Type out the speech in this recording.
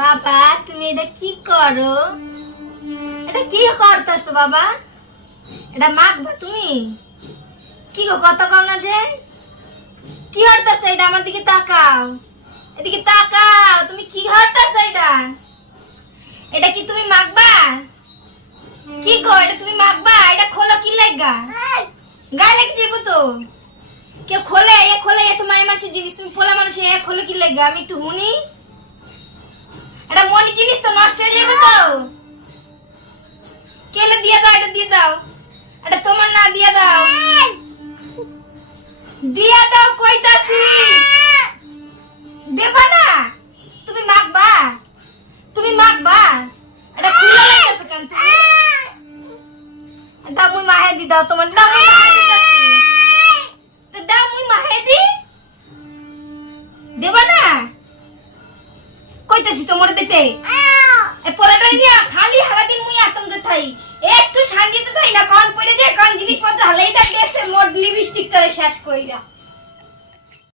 বাবা, তুমি এটা কি করো? এটা কি করতেছো বাবা? এটা মাখবা তুমি? কি গো কত কম না যে। কি হরতেছো এটা? আমার দিকে তাকাও। এদিকে তাকাও, তুমি কি হরতেছো এটা? এটা কি তুমি মাখবা? কি গো, এটা তুমি মাখবা? এটা খোলো কি লাগা? গায়ে লেগে যাব তো। কেউ খোলে, এ খোলে, এ তো মায়ের মানুষের জিনিস। তুমি পোলা মানুষ, এ খোলো কি লাগা? আমি একটু হুনি দিয়ে দাও, এটা দিয়ে দাও। এটা তোমার না, দিয়ে দাও। দিয়ে দাও, কইতাছি। দেবা না? তুমি মাখবা? তুমি মাখবা? এটা খুলে লাগতেছে কেন তুমি? দাও, মুই মাহে দি দাও তোমার। দাও, মুই মাহে দিতাছি দাও, মুই মাহে দি দেবা না? কইতাছি তোমার দিতে। এ পোলাটা নিয়া, খালি একটু শান্তিতে থাই না কন পড়ে যায় কন জিনিসপত্র হালাই দিয়েছে মোট লিপস্টিক তরে শেষ কইরা।